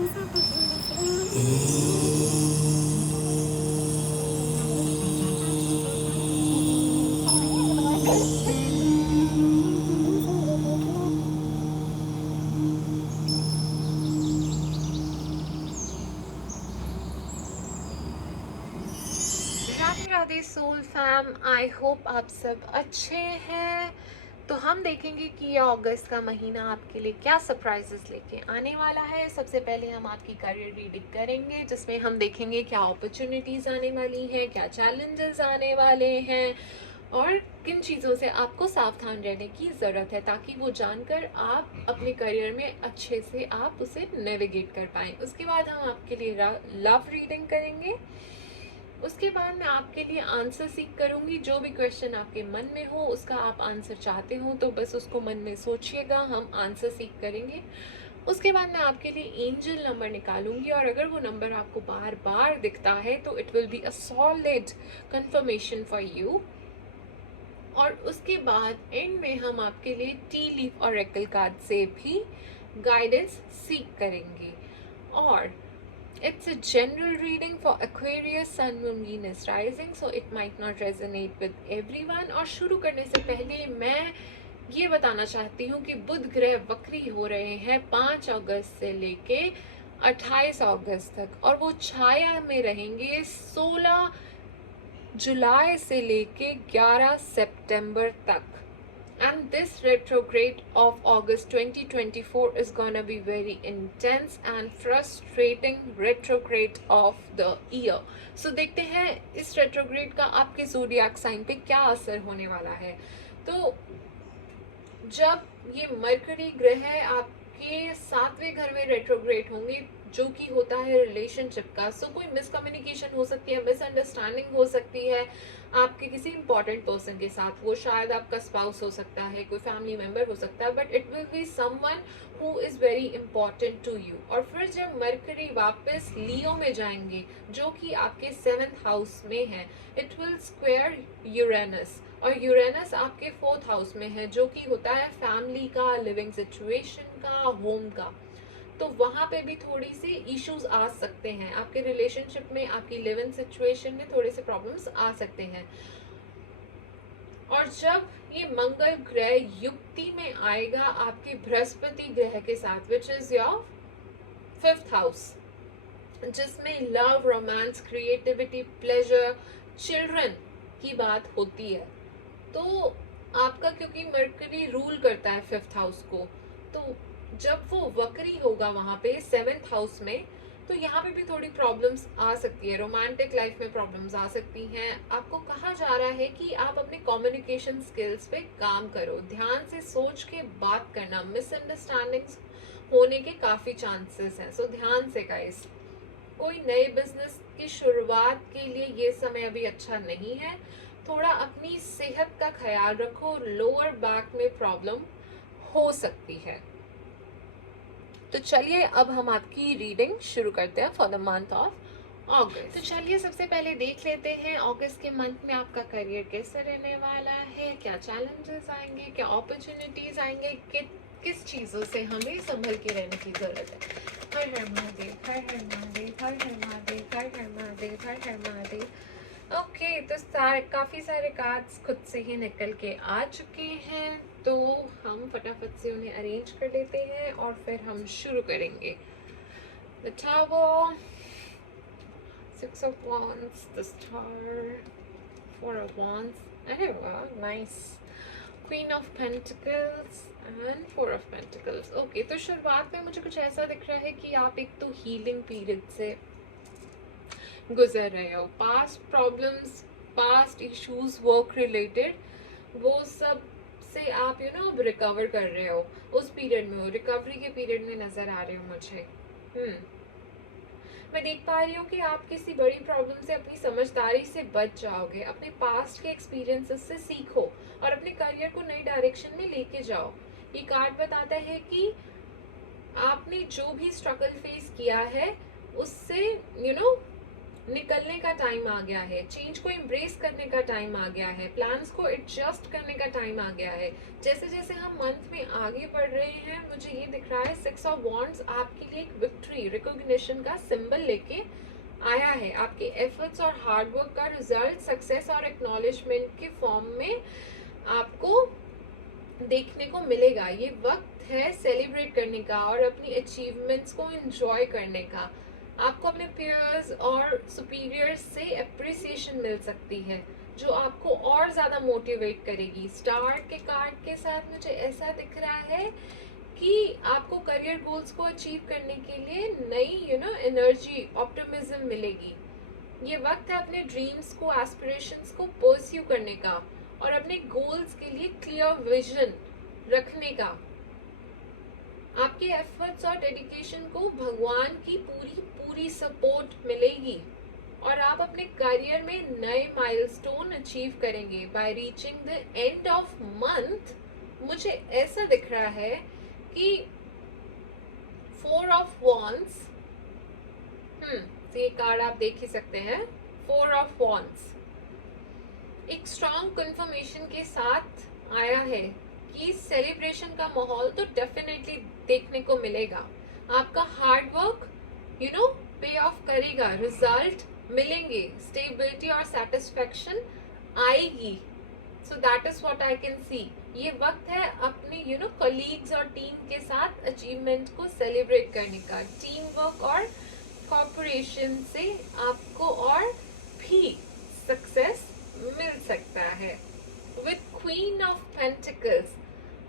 Radhe Radhe soul fam, I hope आप सब अच्छे हैं। तो हम देखेंगे कि ये अगस्त का महीना आपके लिए क्या सरप्राइजेस लेके आने वाला है। सबसे पहले हम आपकी करियर रीडिंग करेंगे, जिसमें हम देखेंगे क्या अपॉर्चुनिटीज़ आने वाली हैं, क्या चैलेंजेस आने वाले हैं और किन चीज़ों से आपको सावधान रहने की ज़रूरत है, ताकि वो जानकर आप अपने करियर में अच्छे से आप उसे नेविगेट कर पाएँ। उसके बाद हम आपके लिए लव रीडिंग करेंगे। उसके बाद मैं आपके लिए आंसर सीख करूंगी। जो भी क्वेश्चन आपके मन में हो, उसका आप आंसर चाहते हो तो बस उसको मन में सोचिएगा, हम आंसर सीख करेंगे। उसके बाद मैं आपके लिए एंजल नंबर निकालूंगी, और अगर वो नंबर आपको बार बार दिखता है तो it will be a solid confirmation for you. और उसके बाद एंड में हम आपके लिए टी लीफ ऑरेकल कार्ड से भी गाइडेंस सीख करेंगे। और it's a general reading for Aquarius, Sun, Moon, Venus, Rising, so it might not resonate with everyone। और शुरू करने से पहले मैं ये बताना चाहती हूँ कि बुध ग्रह वक्री हो रहे हैं 5 अगस्त से लेके 28 अगस्त तक, और वो छाया में रहेंगे 16 जुलाई से लेके 11 सितंबर तक। And this retrograde of August 2024 is gonna be very intense and frustrating retrograde of the year. So देखते हैं इस retrograde का आपके zodiac sign पे क्या असर होने वाला है। तो जब ये मरकरी ग्रह आपके 7वें घर में रेट्रोग्रेड होंगे, जो कि होता है रिलेशनशिप का, सो कोई मिसकम्युनिकेशन हो सकती है, मिसअंडरस्टैंडिंग हो सकती है आपके किसी इंपॉर्टेंट पर्सन के साथ। वो शायद आपका स्पाउस हो सकता है, कोई फैमिली मेंबर हो सकता है, but it will be someone who is very important to you. और फिर जब मरकरी वापस लियो में जाएंगे, जो कि आपके 7th हाउस में है, इट विल स्क्वायर यूरेनस, और यूरेनस आपके 4th हाउस में है, जो कि होता है फैमिली का, लिविंग सिचुएशन का, होम का। तो वहाँ पे भी थोड़ी सी इश्यूज आ सकते हैं आपके रिलेशनशिप में, आपकी लिविंग सिचुएशन में थोड़े से प्रॉब्लम्स आ सकते हैं। और जब ये मंगल ग्रह युक्ति में आएगा आपके बृहस्पति ग्रह के साथ, which is your 5th house, जिसमें love, romance, creativity, pleasure, children की बात होती है, तो आपका क्योंकि मरकरी रूल करता है 5th हाउस को, तो जब वो वक्री होगा वहाँ पे 7th हाउस में, तो यहाँ पे भी थोड़ी प्रॉब्लम्स आ सकती है, रोमांटिक लाइफ में प्रॉब्लम्स आ सकती हैं। आपको कहा जा रहा है कि आप अपने कम्युनिकेशन स्किल्स पे काम करो, ध्यान से सोच के बात करना, मिसअंडरस्टैंडिंग्स होने के काफ़ी चांसेस हैं, सो ध्यान से गाइस। कोई नए बिजनेस की शुरुआत के लिए ये समय अभी अच्छा नहीं है। थोड़ा अपनी सेहत का ख्याल रखो, लोअर बैक में प्रॉब्लम हो सकती है। तो चलिए अब हम आपकी रीडिंग शुरू करते हैं फॉर द मंथ ऑफ अगस्त। तो चलिए सबसे पहले देख लेते हैं अगस्त के मंथ में आपका करियर कैसे रहने वाला है, क्या चैलेंजेस आएंगे, क्या अपॉर्चुनिटीज आएंगे, किस चीज़ों से हमें संभल के रहने की ज़रूरत है। हर हर महादेव, हर हर महादेव, हर हर महादेव, हर हर महादेव, हर हर महादेव। ओके, तो काफ़ी सारे कार्ड्स खुद से ही निकल के आ चुके हैं, तो हम फटाफट से उन्हें अरेंज कर लेते हैं और फिर हम शुरू करेंगे। The Tower, 6 of Wands, the Star, 4 of Wands, अरे वाह, nice, Queen of Pentacles and 4 of Pentacles। Okay, तो शुरुआत में मुझे कुछ ऐसा दिख रहा है कि आप एक तो हीलिंग पीरियड से गुजर रहे हो, past problems, past issues, work related, वो सब से आप अब रिकवर कर रहे हो, उस पीरियड में हो, रिकवरी के पीरियड में नजर आ रहे हो मुझे। मैं देख पा रही हूँ कि आप किसी बड़ी प्रॉब्लम से अपनी समझदारी से बच जाओगे, अपने पास्ट के एक्सपीरियंसेस से सीखो और अपने करियर को नई डायरेक्शन में लेके जाओ। ये कार्ड बताता है कि आपने जो भी स्ट्रगल फेस किया है, उससे निकलने का टाइम आ गया है, चेंज को एम्ब्रेस करने का टाइम आ गया है, प्लान्स को एडजस्ट करने का टाइम आ गया है। जैसे जैसे हम मंथ में आगे बढ़ रहे हैं, मुझे ये दिख रहा है 6 ऑफ वॉन्ड्स आपके लिए एक विक्ट्री, रिकॉग्निशन का सिंबल लेके आया है। आपके एफर्ट्स और हार्डवर्क का रिजल्ट सक्सेस और एक्नॉलेजमेंट के फॉर्म में आपको देखने को मिलेगा। ये वक्त है सेलिब्रेट करने का और अपनी अचीवमेंट्स को एंजॉय करने का। आपको अपने पीयर्स और सुपीरियर्स से अप्रिसिएशन मिल सकती है, जो आपको और ज़्यादा मोटिवेट करेगी। स्टार के कार्ड के साथ मुझे ऐसा दिख रहा है कि आपको करियर गोल्स को अचीव करने के लिए नई एनर्जी, ऑप्टिमिज्म मिलेगी। ये वक्त है अपने ड्रीम्स को, एस्पिरेशंस को परस्यू करने का और अपने गोल्स के लिए क्लियर विजन रखने का। आपके एफर्ट्स और डेडिकेशन को भगवान की पूरी पूरी सपोर्ट मिलेगी और आप अपने करियर में नए माइलस्टोन अचीव करेंगे by reaching the end of month. मुझे ऐसा दिख रहा है कि 4 ऑफ वॉन्ड्स, तो ये कार्ड आप देख ही सकते हैं, 4 ऑफ वॉन्ड्स एक स्ट्रॉन्ग कंफर्मेशन के साथ आया है कि सेलिब्रेशन का माहौल तो डेफिनेटली देखने को मिलेगा। आपका हार्ड वर्क पे ऑफ करेगा, रिजल्ट मिलेंगे, स्टेबिलिटी और सेटिस्फेक्शन आएगी। So that is what I can see. ये वक्त है अपने कलीग्स और टीम के साथ अचीवमेंट को सेलिब्रेट करने का। टीम वर्क और कॉर्पोरेशन से आपको और भी सक्सेस मिल सकता है। विथ क्वीन ऑफ पेंटिकल्स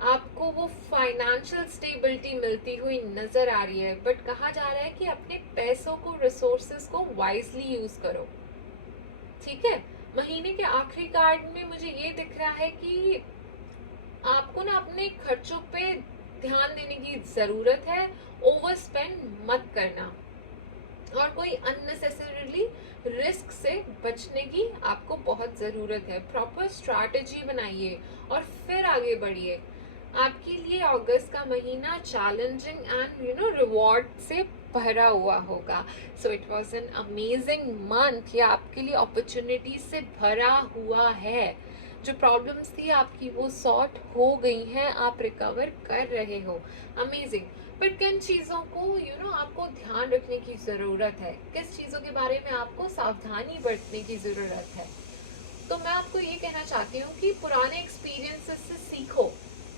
आपको वो फाइनेंशियल स्टेबिलिटी मिलती हुई नजर आ रही है, बट कहा जा रहा है कि अपने पैसों को, रिसोर्सेस को वाइजली यूज करो। ठीक है, महीने के आखिरी कार्ड में मुझे ये दिख रहा है कि आपको ना अपने खर्चों पे ध्यान देने की जरूरत है। ओवर स्पेंड मत करना और कोई अननेसेसरीली रिस्क से बचने की आपको बहुत ज़रूरत है। प्रॉपर स्ट्रैटेजी बनाइए और फिर आगे बढ़िए। आपके लिए अगस्त का महीना चैलेंजिंग एंड रिवॉर्ड से भरा हुआ होगा। So it was an amazing month. ये आपके लिए अपॉर्चुनिटी से भरा हुआ है। जो प्रॉब्लम्स थी आपकी वो सॉर्ट हो गई हैं, आप रिकवर कर रहे हो। अमेजिंग। बट किन चीज़ों को आपको ध्यान रखने की ज़रूरत है, किस चीज़ों के बारे में आपको सावधानी बरतने की ज़रूरत है। तो मैं आपको ये कहना चाहती हूँ कि पुराने एक्सपीरियंसेस से सीखो,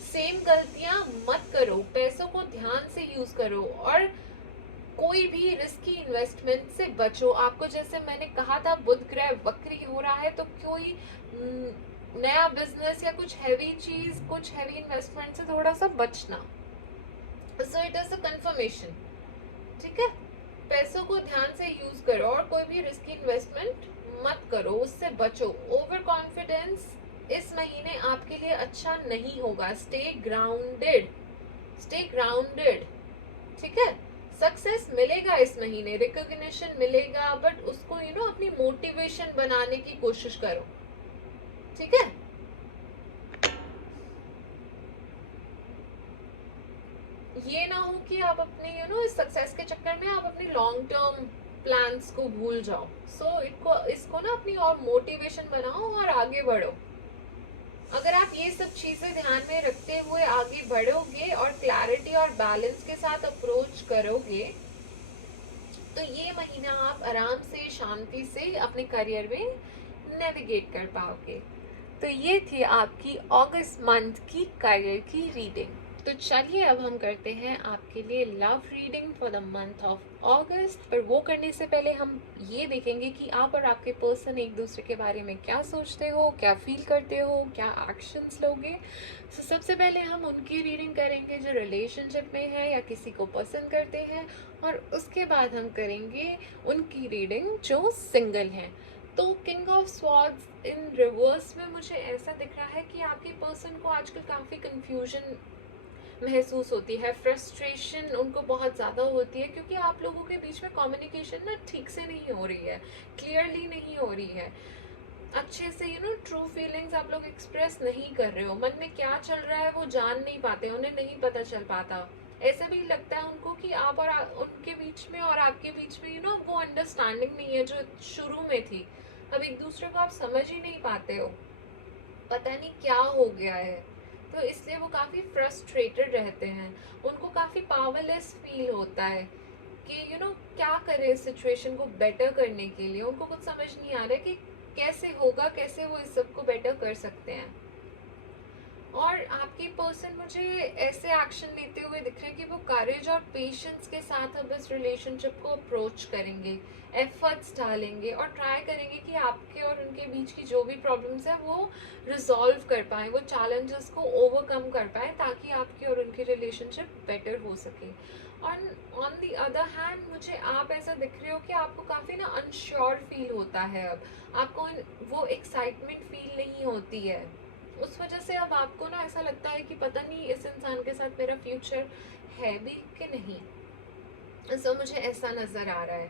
सेम गलतियाँ मत करो, पैसों को ध्यान से यूज़ करो और कोई भी रिस्की इन्वेस्टमेंट से बचो। आपको जैसे मैंने कहा था बुध ग्रह वक्री हो रहा है, तो कोई नया बिजनेस या कुछ हैवी चीज़, कुछ हैवी इन्वेस्टमेंट से थोड़ा सा बचना। So it is a confirmation. ठीक है, पैसों को ध्यान से यूज करो और कोई भी रिस्की इन्वेस्टमेंट मत करो, उससे बचो। ओवर कॉन्फिडेंस इस महीने आपके लिए अच्छा नहीं होगा। Stay grounded, stay grounded. ठीक है, सक्सेस मिलेगा इस महीने, रिकॉग्निशन मिलेगा, बट उसको अपनी मोटिवेशन बनाने की कोशिश करो। ठीक है, ये ना हो कि आप अपने इस सक्सेस के चक्कर में आप अपनी लॉन्ग टर्म प्लान्स को भूल जाओ। सो इसको ना अपनी और मोटिवेशन बनाओ और आगे बढ़ो। अगर आप ये सब चीजें ध्यान में रखते हुए आगे बढ़ोगे और क्लैरिटी और बैलेंस के साथ अप्रोच करोगे, तो ये महीना आप आराम से, शांति से अपने करियर में नेविगेट कर पाओगे। तो ये थी आपकी अगस्त मंथ की करियर की रीडिंग। तो चलिए अब हम करते हैं आपके लिए love reading for the month of अगस्त। पर वो करने से पहले हम ये देखेंगे कि आप और आपके पर्सन एक दूसरे के बारे में क्या सोचते हो, क्या फील करते हो, क्या एक्शंस लोगे। तो सबसे पहले हम उनकी रीडिंग करेंगे जो रिलेशनशिप में है या किसी को पसंद करते हैं, और उसके बाद हम करेंगे उनकी रीडिंग जो सिंगल हैं। तो king of swords in reverse में मुझे ऐसा दिख रहा है कि आपके पर्सन को आजकल काफ़ी कंफ्यूजन महसूस होती है, फ्रस्ट्रेशन उनको बहुत ज़्यादा होती है, क्योंकि आप लोगों के बीच में कम्युनिकेशन ना ठीक से नहीं हो रही है, क्लियरली नहीं हो रही है, अच्छे से ट्रू फीलिंग्स आप लोग एक्सप्रेस नहीं कर रहे हो। मन में क्या चल रहा है वो जान नहीं पाते, उन्हें नहीं पता चल पाता। ऐसा भी लगता है उनको कि आप और उनके बीच में और आपके बीच में वो अंडरस्टैंडिंग नहीं है जो शुरू में थी। अब एक दूसरे को आप समझ ही नहीं पाते हो, पता नहीं क्या हो गया है। तो इसलिए वो काफ़ी फ्रस्ट्रेटेड रहते हैं, उनको काफ़ी पावरलेस फील होता है कि क्या करें इस सिचुएशन को बेटर करने के लिए। उनको कुछ समझ नहीं आ रहा है कि कैसे होगा, कैसे वो इस सब को बेटर कर सकते हैं। और आपकी पर्सन मुझे ऐसे एक्शन लेते हुए दिख रहे हैं कि वो करेज और पेशेंस के साथ अब इस रिलेशनशिप को अप्रोच करेंगे, एफर्ट्स डालेंगे और ट्राई करेंगे कि आपके और उनके बीच की जो भी प्रॉब्लम्स है वो रिजॉल्व कर पाए, वो चैलेंजेस को ओवरकम कर पाए, ताकि आपकी और उनकी रिलेशनशिप बेटर हो सके। और ऑन दी अदर हैंड मुझे आप ऐसा दिख रहे हो कि आपको काफ़ी अनश्योर फील होता है। अब आपको वो एक्साइटमेंट फील नहीं होती है, उस वजह से अब आपको ऐसा लगता है कि पता नहीं इस इंसान के साथ मेरा फ्यूचर है भी कि नहीं। सो मुझे ऐसा नज़र आ रहा है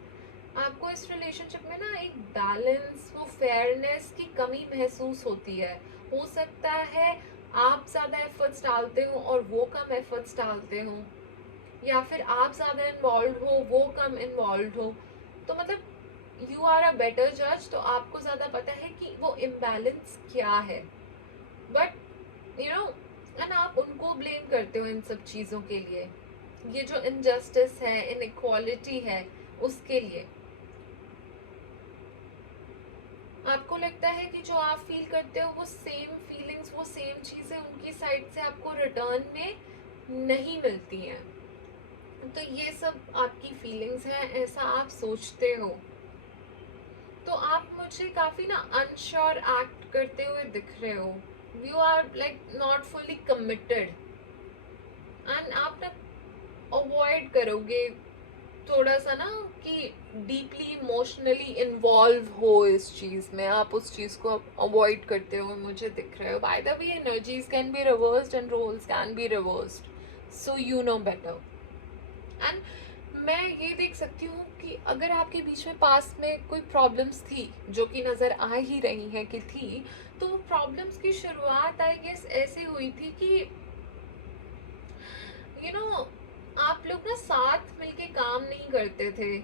आपको इस रिलेशनशिप में एक बैलेंस, वो फेयरनेस की कमी महसूस होती है। हो सकता है आप ज़्यादा एफर्ट्स डालते हो और वो कम एफर्ट्स डालते हो, या फिर आप ज़्यादा इन्वॉल्व हो, वो कम इन्वॉल्व हो। तो मतलब यू आर अ बेटर जज, तो आपको ज़्यादा पता है कि वो इम्बैलेंस क्या है। बट एंड आप उनको ब्लेम करते हो इन सब चीज़ों के लिए, ये जो इनजस्टिस है, इनइक्वालिटी है, उसके लिए आपको लगता है कि जो आप फील करते हो वो सेम फीलिंग्स, वो सेम चीज़ें उनकी साइड से आपको रिटर्न में नहीं मिलती हैं। तो ये सब आपकी फीलिंग्स हैं, ऐसा आप सोचते हो। तो आप मुझे काफ़ी अनश्योर एक्ट करते हुए दिख रहे हो। You are like not fully committed and आप अवॉइड करोगे थोड़ा सा कि डीपली इमोशनली इन्वॉल्व हो इस चीज़ में। आप उस चीज़ को अवॉइड करते हुए मुझे दिख रहे हो। By the way energies can be reversed and roles can be reversed, so you know better. And मैं ये देख सकती हूँ कि अगर आपके बीच में पास में कोई प्रॉब्लम्स थी, जो कि नज़र आ ही रही हैं कि थी, तो वो प्रॉब्लम्स की शुरुआत आई गेस ऐसे हुई थी कि आप लोग साथ मिलके काम नहीं करते थे,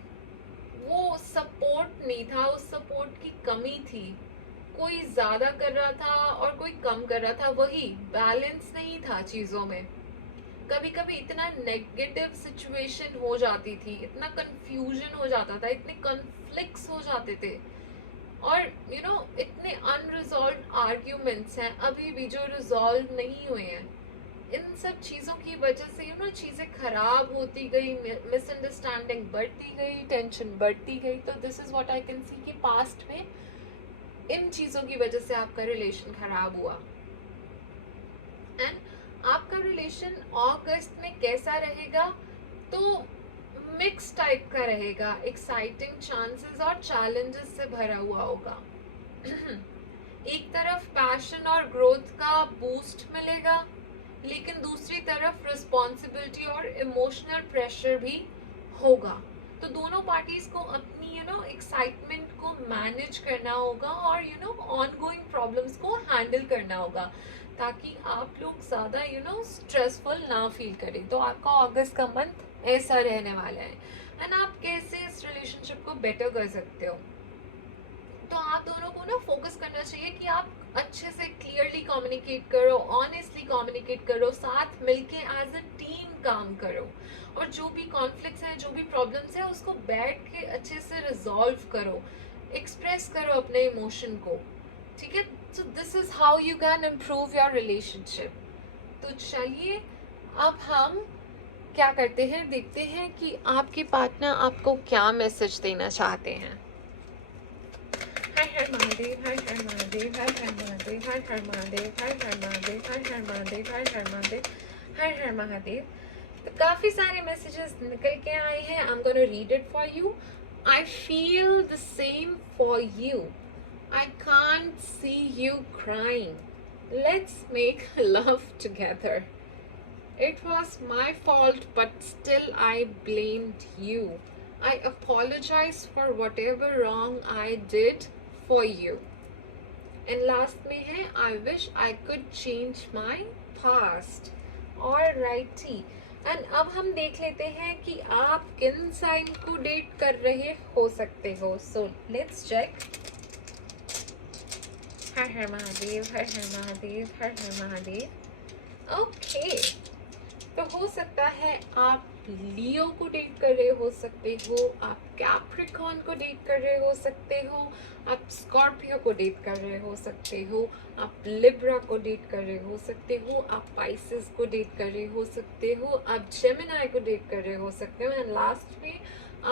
वो सपोर्ट नहीं था, उस सपोर्ट की कमी थी। कोई ज़्यादा कर रहा था और कोई कम कर रहा था, वही बैलेंस नहीं था चीज़ों में। कभी कभी इतना नेगेटिव सिचुएशन हो जाती थी, इतना कंफ्यूजन हो जाता था, इतने कॉन्फ्लिक्ट्स हो जाते थे, और इतने अनरिजॉल्व आर्ग्यूमेंट्स हैं अभी भी जो रिजॉल्व नहीं हुए हैं। इन सब चीज़ों की वजह से चीज़ें खराब होती गई, मिसअंडरस्टैंडिंग बढ़ती गई, टेंशन बढ़ती गई। तो this is what I can see कि पास्ट में इन चीज़ों की वजह से आपका रिलेशन खराब हुआ। एंड आपका रिलेशन अगस्त में कैसा रहेगा? तो मिक्स टाइप का रहेगा, एक्साइटिंग, चांसेस और चैलेंजेस से भरा हुआ होगा। एक तरफ पैशन और ग्रोथ का बूस्ट मिलेगा, लेकिन दूसरी तरफ रिस्पॉन्सिबिलिटी और इमोशनल प्रेशर भी होगा। तो दोनों पार्टीज को अपनी एक्साइटमेंट को मैनेज करना होगा और ऑनगोइंग प्रॉब्लम्स को हैंडल करना होगा, ताकि आप लोग ज़्यादा स्ट्रेसफुल ना फील करें। तो आपका अगस्त का मंथ ऐसा रहने वाला है। एंड आप कैसे इस रिलेशनशिप को बेटर कर सकते हो? तो आप दोनों को फोकस करना चाहिए कि आप अच्छे से क्लियरली कम्युनिकेट करो, ऑनेस्टली कम्युनिकेट करो, साथ मिलके एज अ टीम काम करो, और जो भी कॉन्फ्लिक्ट्स हैं, जो भी प्रॉब्लम्स हैं, उसको बैठ के अच्छे से रिजॉल्व करो, एक्सप्रेस करो अपने इमोशन को। ठीक है? So this is how you can improve your relationship. तो चलिए अब हम क्या करते हैं, देखते हैं कि आपके पार्टनर आपको क्या मैसेज देना चाहते हैं। हर हर महादेव, हर हर महादेव, हर हर महादेव, हर हर महादेव, हर हर महादेव, हर हर महादेव, हर हर महादेव, हर हर महादेव। तो काफ़ी सारे मैसेजेस निकल के आए हैं। I am gonna read it for you. I feel the same for you. I can't see you crying. Let's make love together. It was my fault, but still I blamed you. I apologize for whatever wrong I did for you. And last में है, I wish I could change my past. Alrighty. And अब हम देख लेते हैं कि आप किन साइन को डेट कर रहे हो सकते हो. So let's check. Har her Mahadev, her her Mahadev, her her Mahadev. Okay, तो हो सकता है आप लियो को डेट कर रहे हो सकते हो, आप कैप्रिकॉर्न को डेट कर रहे हो सकते हो, आप स्कॉर्पियो को डेट कर रहे हो सकते हो, आप लिब्रा को डेट कर रहे हो सकते हो, आप पाइसेस को डेट कर रहे हो सकते हो, आप जेमिनाई को डेट कर रहे हो सकते हो, एंड लास्ट में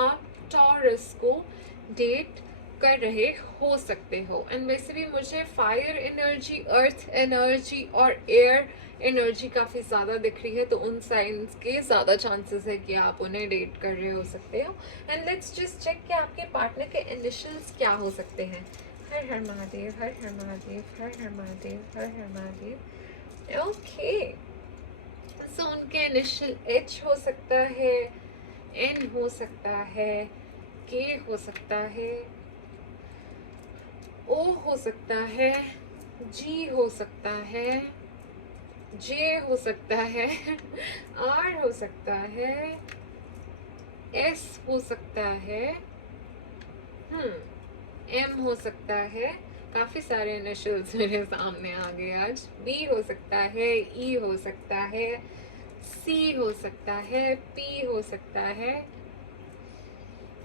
आप टॉरस को डेट कर रहे हो सकते हो. एंड वैसे भी मुझे फायर एनर्जी, अर्थ एनर्जी और एयर एनर्जी काफ़ी ज़्यादा दिख रही है, तो उन साइंस के ज़्यादा चांसेस है कि आप उन्हें डेट कर रहे हो सकते हो. एंड लेट्स जस्ट चेक कि आपके पार्टनर के इनिशियल्स क्या हो सकते हैं. हर हर महादेव, हर हर महादेव, हर हर महादेव, हर हर महादेव. ओके, सो उनके इनिशियल एच हो सकता है, एन हो सकता है, के हो सकता है, ओ हो सकता है, जी हो सकता है, जे हो सकता है, आर हो सकता है, एस हो सकता है, एम हो सकता है. काफ़ी सारे इनिशियल्स मेरे सामने आ गए आज. बी हो सकता है, ई हो सकता है, सी हो सकता है, पी हो सकता है,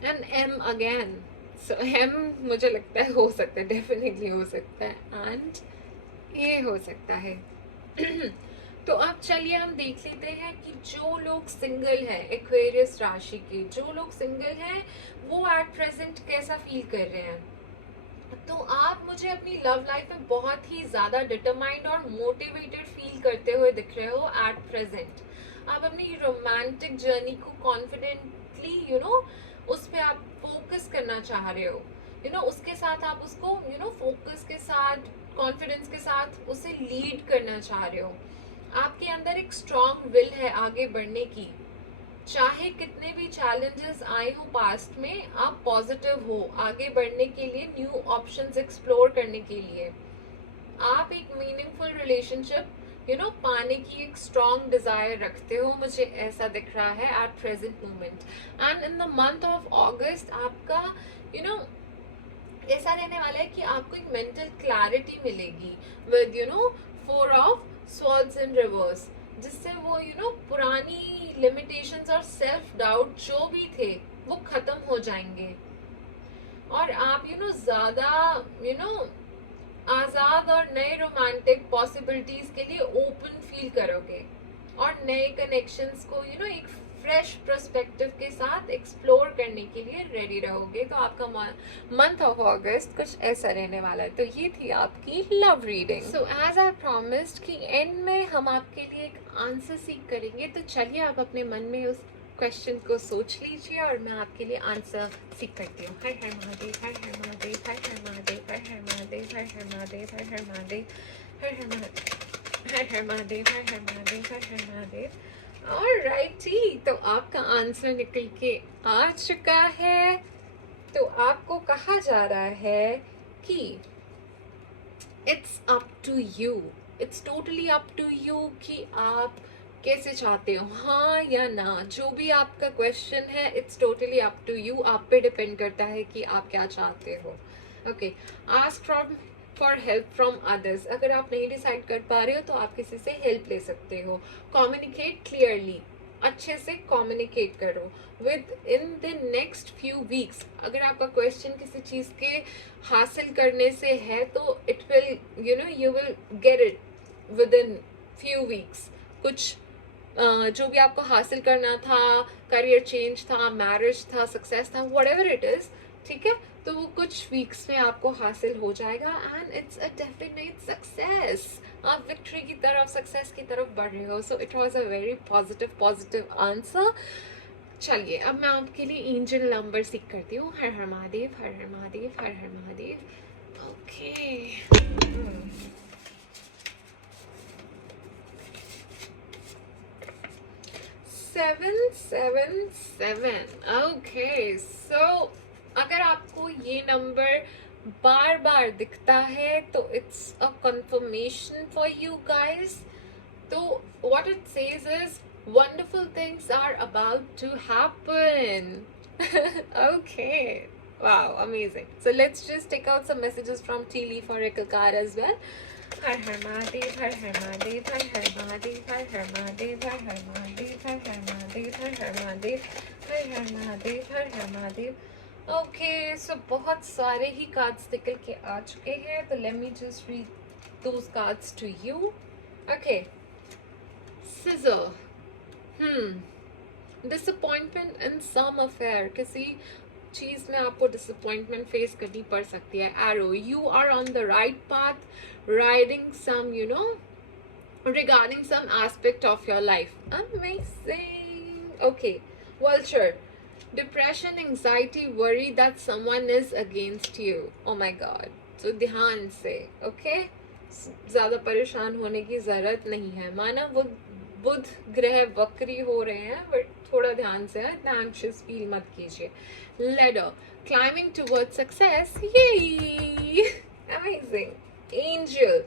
and M again. So M मुझे लगता है हो सकता है, डेफिनेटली हो सकता है, एंड ए हो सकता है. तो अब चलिए हम देख लेते हैं कि जो लोग सिंगल हैं, एक्वेरियस राशि के जो लोग सिंगल हैं, वो एट प्रेजेंट कैसा फील कर रहे हैं. तो आप मुझे अपनी लव लाइफ में बहुत ही ज़्यादा डिटरमाइंड और मोटिवेटेड फील करते हुए दिख रहे हो एट प्रेजेंट. आप अपनी रोमांटिक जर्नी को कॉन्फिडेंटली उस पर आप फोकस करना चाह रहे हो. उसके साथ आप उसको फोकस के साथ, कॉन्फिडेंस के साथ उसे लीड करना चाह रहे हो. आपके अंदर एक स्ट्रॉन्ग विल है आगे बढ़ने की. चाहे कितने भी चैलेंजेस आए हो पास्ट में, आप पॉजिटिव हो आगे बढ़ने के लिए, न्यू ऑप्शंस एक्सप्लोर करने के लिए. आप एक मीनिंगफुल रिलेशनशिप पाने की एक स्ट्रॉन्ग डिजायर रखते हो, मुझे ऐसा दिख रहा है at present moment. And in the month of अगस्त आपका ऐसा रहने वाला है कि आपको एक मेंटल क्लैरिटी मिलेगी with 4 of swords in reverse, जिससे वो पुरानी लिमिटेशंस और सेल्फ डाउट जो भी थे वो खत्म हो जाएंगे. और आप ज़्यादा आज़ाद और नए रोमांटिक पॉसिबिलिटीज के लिए ओपन फील करोगे, और नए कनेक्शंस को एक फ्रेश पर्सपेक्टिव के साथ एक्सप्लोर करने के लिए रेडी रहोगे. तो आपका मंथ ऑफ अगस्त कुछ ऐसा रहने वाला है. तो ये थी आपकी love reading. So as I promised कि एंड में हम आपके लिए एक आंसर सीख करेंगे. तो चलिए आप अपने मन में उस क्वेश्चन को सोच लीजिए और मैं आपके लिए आंसर सीख करती हूँ. हर हर महादेव, हर हर महादेव, हर हर महादेव, हर हर महादेव, हर हर महादेव, हर हर महादेव, हर हर महादेव, हर हर महादेव, हर हर महादेव, हर हर महादेव. ऑलराइटी, तो आपका आंसर निकल के आ चुका है. तो आपको कहा जा रहा है कि it's up to you, it's totally up to you कि आप कैसे चाहते हो, हाँ या ना. जो भी आपका क्वेश्चन है, it's totally up to you. आप पे डिपेंड करता है कि आप क्या चाहते हो. Okay, ask for help from others. अगर आप नहीं डिसाइड कर पा रहे हो तो आप किसी से हेल्प ले सकते हो. कम्युनिकेट क्लियरली, अच्छे से कम्युनिकेट करो with in the next few weeks. अगर आपका क्वेश्चन किसी चीज़ के हासिल करने से है तो it will you will get it with in few weeks. कुछ जो भी आपको हासिल करना था, करियर चेंज था, मैरिज था, सक्सेस था, व्हाटएवर इट इज़, ठीक है, तो वो कुछ वीक्स में आपको हासिल हो जाएगा. And it's a definite success. आप विक्ट्री की तरफ, सक्सेस की तरफ बढ़ रहे हो. So it was a very positive answer. चलिए अब मैं आपके लिए एंजल नंबर सीख करती हूँ. हर हर महादेव, हर हर महादेव, हर हर महादेव. ओके, 777. ओके, सो अगर आपको ये नंबर बार बार दिखता है तो it's a confirmation for you guys. तो what it says is Wonderful things are about to happen. Okay. Wow, amazing. So let's just take out some messages from Tea Leaf Oracle card as well. Har Har Mahadev, Har Har Mahadev, Har Har Mahadev, Har Har Mahadev, Har Har Mahadev, Har Har Mahadev, Har Har Mahadev, Har Har Mahadev, Har Har Mahadev. Okay, so बहुत सारे ही cards निकल के आ चुके हैं, तो let me just read those cards to you. Okay, Scissor. Disappointment in some affair, किसी चीज़ में आपको डिसअपॉइंटमेंट फेस करनी पड़ सकती है. Arrow, you are on the right path, riding some regarding some aspect of your life. Amazing. Okay. Vulture, depression, anxiety, worry that someone is against you. Oh my god. So ध्यान से, okay, ज़्यादा परेशान होने की ज़रूरत नहीं है. माना वो बुध ग्रह वक्री हो रहे हैं, बट थोड़ा ध्यान से, इतना एंशियस फील मत कीजिए. Ladder, climbing towards success. ये amazing. Angel,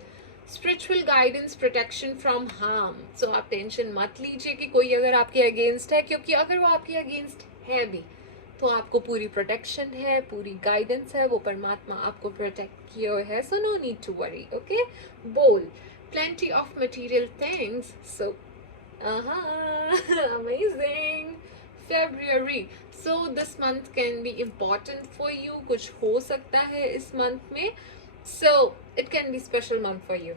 spiritual guidance, protection from harm. So आप टेंशन मत लीजिए कि कोई अगर आपके अगेंस्ट है, क्योंकि अगर वो आपके अगेंस्ट है भी तो आपको पूरी प्रोटेक्शन है, पूरी गाइडेंस है, वो परमात्मा आपको प्रोटेक्ट किए हुए है. So no need to worry. Okay. बोल, plenty of material things. So amazing. February, so this month can be important for you. कुछ हो सकता है इस month में, so it can be special month for you.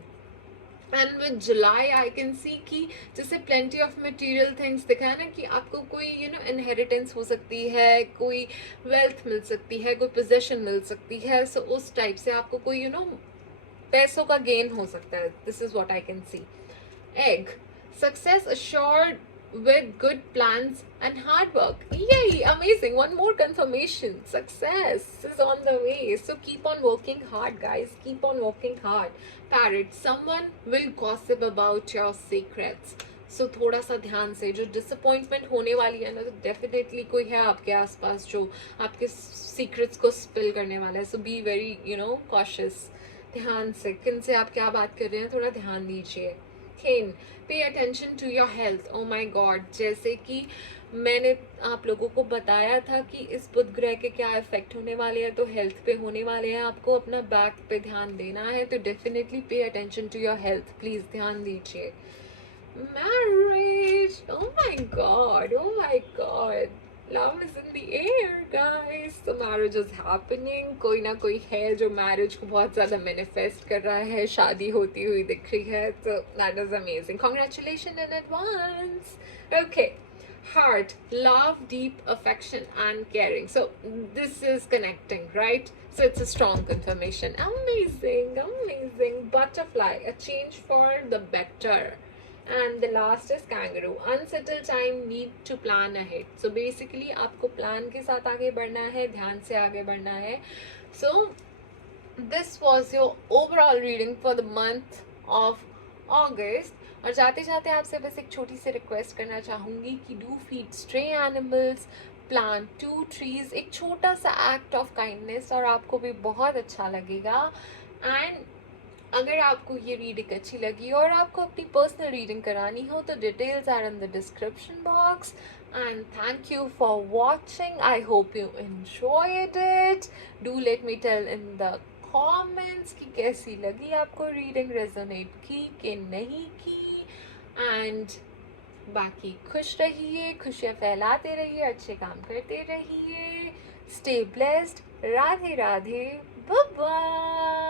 And with July I can see कि जैसे plenty of material things दिखा है ना, कि आपको कोई इनहेरिटेंस हो सकती है, कोई वेल्थ मिल सकती है, कोई पोजेशन मिल सकती है. सो उस टाइप से आपको कोई पैसों का गेन हो सकता है. This is what I can see. Egg, success assured with good plans and hard work. Yay, amazing. One more confirmation. Success is on the way. So keep on working hard, guys. Keep on working hard. Parrot, someone will gossip about your secrets. सो थोड़ा सा ध्यान से, जो disappointment होने वाली है ना, तो डेफिनेटली कोई है आपके आसपास जो आपके सीक्रेट्स को स्पिल करने वाला है. सो बी वेरी कॉशियस. ध्यान से, किन से आप क्या बात कर रहे हैं, थोड़ा ध्यान दीजिए. थिन, pay attention to your health. Oh my god, जैसे कि मैंने आप लोगों को बताया था कि इस बुध ग्रह के क्या इफेक्ट होने वाले हैं, तो हेल्थ पे होने वाले हैं. आपको अपना बैक पे ध्यान देना है, तो definitely pay attention to your health. Please ध्यान दीजिए. Marriage, oh my god, love is in the air, guys. So marriage is happening. कोई ना कोई है जो मैरिज को बहुत ज़्यादा मैनिफेस्ट कर रहा है, शादी होती हुई दिख रही है. तो that is amazing. Congratulations in advance. Okay. Heart, love, deep affection and caring. So this is connecting, right? So it's a strong confirmation. Amazing. Butterfly, a change for the better. And the last is kangaroo, unsettled time, need to plan ahead. So basically आपको plan के साथ आगे बढ़ना है, ध्यान से आगे बढ़ना है. So this was your overall reading for the month of August. और जाते जाते आपसे बस एक छोटी सी रिक्वेस्ट करना चाहूँगी कि do feed stray animals, plant 2 trees. एक छोटा सा एक्ट ऑफ काइंडनेस और आपको भी बहुत अच्छा लगेगा. एंड अगर आपको ये रीडिंग अच्छी लगी और आपको अपनी पर्सनल रीडिंग करानी हो, तो details are in the description box. And thank you for watching. I hope you enjoyed it. Do let me tell in the comments कि कैसी लगी आपको रीडिंग, रेजोनेट की कि नहीं की. एंड बाकी खुश रहिए, खुशियाँ फैलाते रहिए, अच्छे काम करते रहिए. Stay blessed. Radhe Radhe. Bye bye.